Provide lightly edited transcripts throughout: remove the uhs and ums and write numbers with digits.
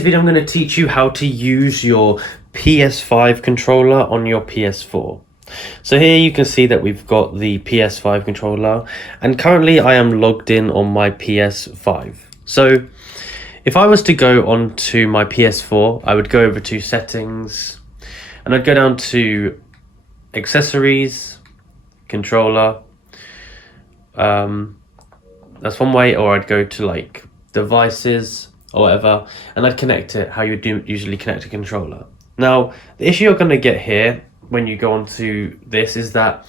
today's video I'm going to teach you how to use your PS5 controller on your PS4. So here you can see that we've got the PS5 controller, and currently I am logged in on my PS5. So if I was to go onto my PS4, I would go over to settings and I'd go down to accessories, controller. That's one way, or I'd go to like devices or whatever, and I'd connect it how you would usually connect a controller. Now, the issue you're going to get here when you go onto this is that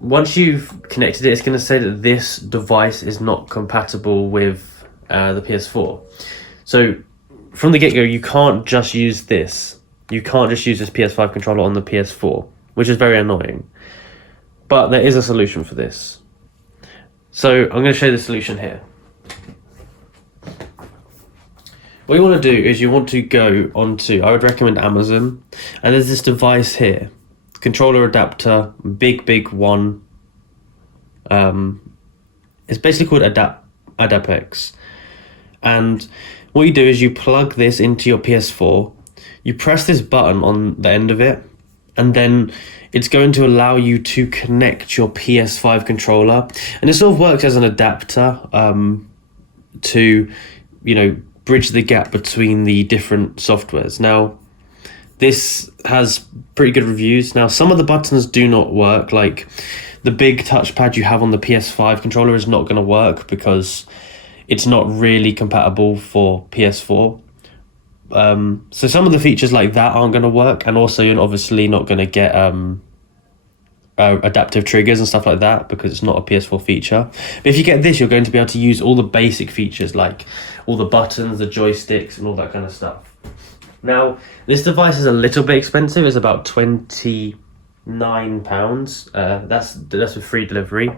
once you've connected it, it's going to say that this device is not compatible with the PS4. So from the get-go, you can't just use this. You can't just use this PS5 controller on the PS4, which is very annoying. But there is a solution for this. So I'm going to show you the solution here. What you want to do is you want to go onto, I would recommend Amazon, and there's this device here, controller adapter, big one. It's basically called Adapex. And what you do is you plug this into your PS4, you press this button on the end of it, and then it's going to allow you to connect your PS5 controller. And it sort of works as an adapter to, bridge the gap between the different softwares. Now, this has pretty good reviews. Now, some of the buttons do not work, like the big touchpad you have on the PS5 controller is not going to work because it's not really compatible for PS4. So some of the features like that aren't going to work, and also you're obviously not going to get adaptive triggers and stuff like that because it's not a PS4 feature. But if you get this, you're going to be able to use all the basic features like all the buttons, the joysticks, and all that kind of stuff. Now, this device is a little bit expensive. It's about £29. That's with free delivery,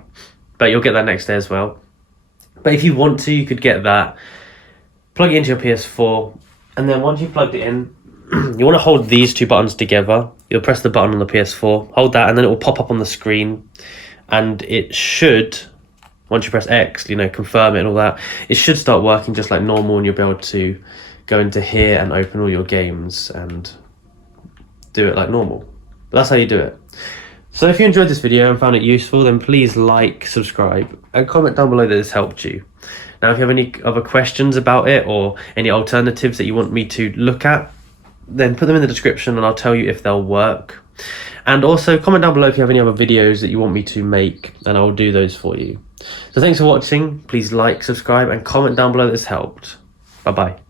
but you'll get that next day as well. But if you want to, you could get that, plug it into your PS4, and then once you've plugged it in, you want to hold these two buttons together. You'll press the button on the PS4, hold that, and then it will pop up on the screen. And it should, once you press X, confirm it and all that, it should start working just like normal, and you'll be able to go into here and open all your games and do it like normal. But that's how you do it. So if you enjoyed this video and found it useful, then please like, subscribe, and comment down below that this helped you. Now, if you have any other questions about it or any alternatives that you want me to look at, then put them in the description and I'll tell you if they'll work. And also comment down below if you have any other videos that you want me to make, and I will do those for you. So thanks for watching. Please like, subscribe, and comment down below that this helped. Bye bye.